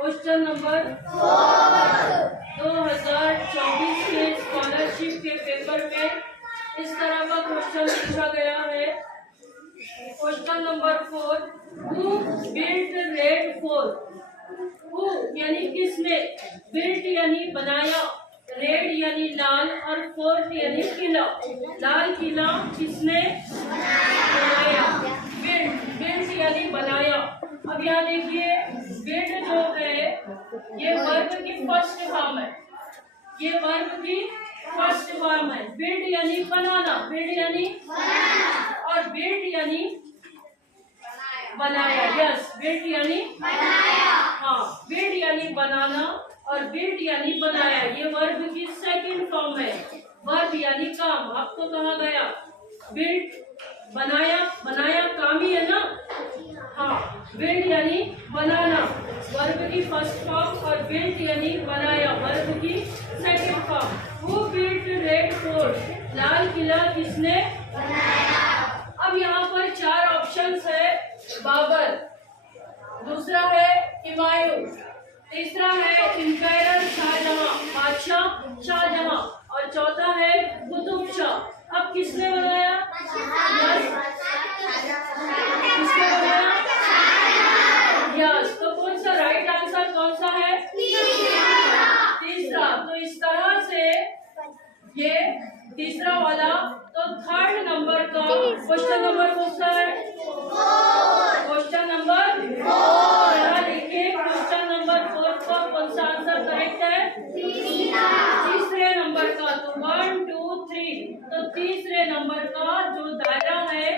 Question number 2024 के scholarship के paper में इस तरह का क्वेश्चन पूछा गया है। Question number 4, who built Red fort. Who यानी किसने, बिल्ट यानी बनाया, रेड यानी लाल और फोर्ट यानी किला। लाल किला किसने बनाया, बिल्ट यानी बनाया। अब यहाँ देखिए, बिल्ट जो है ये वर्ब की फर्स्ट फॉर्म है, ये वर्ब की फर्स्ट फॉर्म है। बिल्ड यानी बनाना, बिल्ड यानी और बिल्ड यानी बनाया। यस, बिल्ड यानी बनाया। हाँ, बिल्ड यानी बनाना और बिल्ड यानी बनाया, ये वर्ब की सेकंड फॉर्म है। वर्ब यानी काम, आपको कहा गया बिल्ड बनाया, बनाया काम ही है ना। हाँ, बिल्ड यानी बनाना वर्ब की फर्स्ट फॉर्म और बिल्ड यानी बनाया वर्ब की second form. Who built Red Fort, Lal Qila किसने बनाया। अब यहाँ पर 4 ऑप्शंस है। बाबर, दूसरा है हुमायूं, तीसरा है इम्पेरर शाहजहां, बादशाह शाहजहां, और चौथा है कुतुब शाह। अब किसने बनाया, किसने बनाया, यस। तो कौन सा राइट आंसर कौन सा है, तीसरा। तो इस तरह से ये तीसरा वाला, तो थर्ड नंबर का क्वेश्चन नंबर कौन सा है, क्वेश्चन नंबर 4। यहाँ देखिए, क्वेश्चन नंबर 4 का कौन सा आंसर करेक्ट है, तीसरे नंबर का। तो 1 2 3, तो तीसरे नंबर का जो दायरा है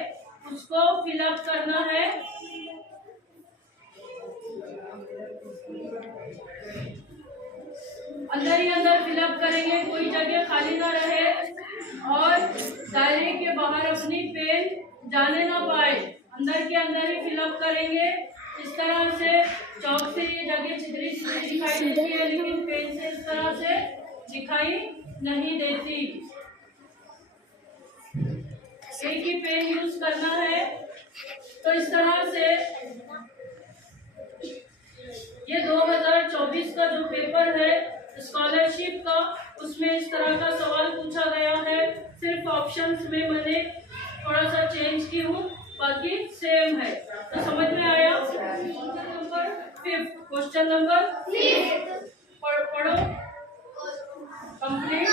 उसको फिलअप करना है। अंदर ही अंदर फिलअप करेंगे, कोई जगह खाली ना रहे और दायरे के बाहर अपनी पेन जाने ना पाए। अंदर के अंदर ही फिलअप करेंगे। इस तरह से चौक से ये जगह छिद्री छिद्री दिखाई देती है, लेकिन पेन से इस तरह से दिखाई नहीं देती। एक ही पेन यूज करना है। तो इस तरह से ये 2024 का जो पेपर है स्कॉलरशिप का, उसमें इस तरह का सवाल पूछा गया है। सिर्फ ऑप्शंस में मैंने थोड़ा सा चेंज की हूँ, बाकी सेम है। तो समझ में आया। क्वेश्चन नंबर 5, क्वेश्चन नंबर 5 पढ़ो complete.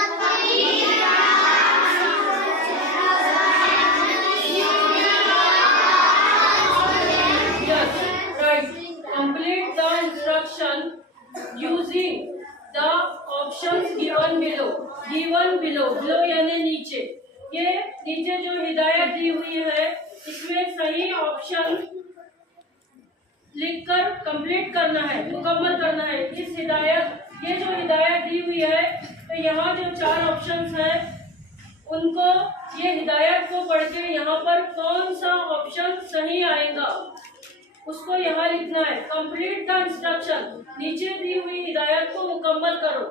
Complete the instruction using the options given below. Given below, below यानी नीचे। ये नीचे जो हिदायत दी हुई है इसमें सही ऑप्शन लिखकर कंप्लीट करना है, मुकम्मल करना है। इस हिदायत, ये जो हिदायत दी हुई है, तो यहाँ जो 4 ऑप्शंस है उनको, ये हिदायत को पढ़ के यहाँ पर कौन सा ऑप्शन सही आएगा उसको यहाँ लिखना है। कंप्लीट द इंस्ट्रक्शन, नीचे दी हुई हिदायत को मुकम्मल करो।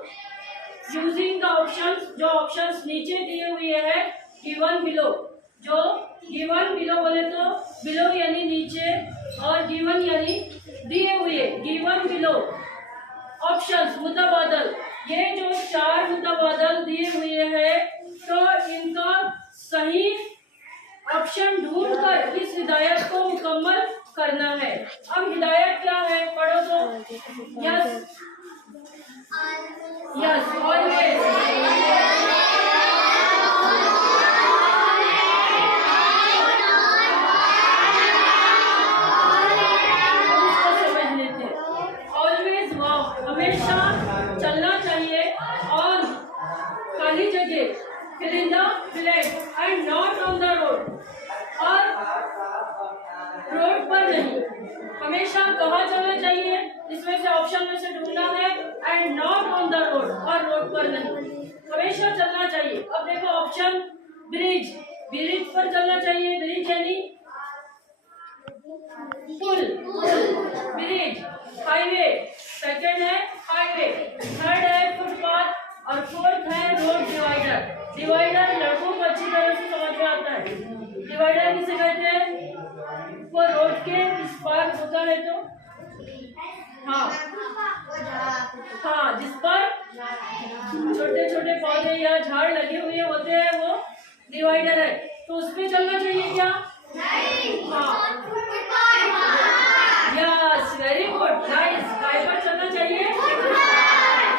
यूजिंग द ऑप्शंस, जो ऑप्शंस नीचे दिए हुए हैं, गिवन बिलो, जो गिवन बिलो बोले तो बिलो यानी नीचे और गिवन यानी दिए हुए। गिवन बिलो ऑप्शंस मुतबादल, ये जो 4 मुतबादल दिए हुए हैं, तो इनका सही ऑप्शन ढूंढकर इस हिदायत को मुकम्मल करना है। अब हिदायत क्या है, पढ़ो तो। यस यस, ऑलवेज, उसको समझ लेते। ऑलवेज वॉक, हमेशा चलना चाहिए, और खाली जगह, fill in the blank, and not on the road, और रोड पर नहीं। हमेशा कहाँ चलना चाहिए, इसमें से ऑप्शन में से ढूंढना है, and not on the road, और रोड पर नहीं, हमेशा चलना चाहिए। अब देखो ऑप्शन, ब्रिज, ब्रिज पर चलना चाहिए। ब्रिज यानी पुल, ब्रिज। हाईवे, सेकंड है हाईवे, थर्ड है फुटपाथ, और फोर्थ है रोड डिवाइडर। डिवाइडर लड़कों को अच्छी तरह से समझ में आता है। डिवाइडर किसे कहते हैं, वो रोड के इस पार होता है तो हाँ हाँ, जिस पर छोटे छोटे पौधे या झाड़ लगे हुए होते हैं वो डिवाइडर है, तो उस पे चलना चाहिए क्या? हाँ, यस, वेरी गुड, नाइस। काय पर चलना चाहिए?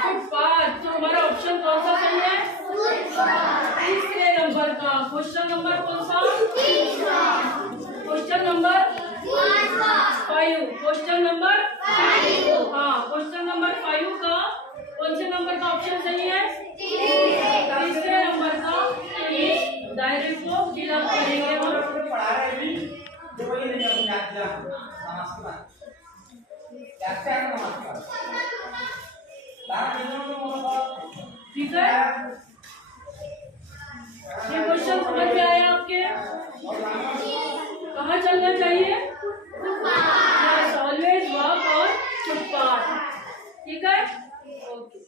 फुटपाथ। तो हमारा ऑप्शन कौन सा सही है? तीसरे नंबर का। क्वेश्चन नंबर कौन सा? Question number 5। Question number 5। हाँ, क्वेश्चन नंबर 5 का कौन से नंबर का ऑप्शन सही है? तीसरे नंबर का। इस दायरे को फिलअप करेंगे हम। ठीक है, ये क्वेश्चन समझ में आया आपके? कहाँ चलना चाहिए? Always walk on footpath. ठीक है, ओके।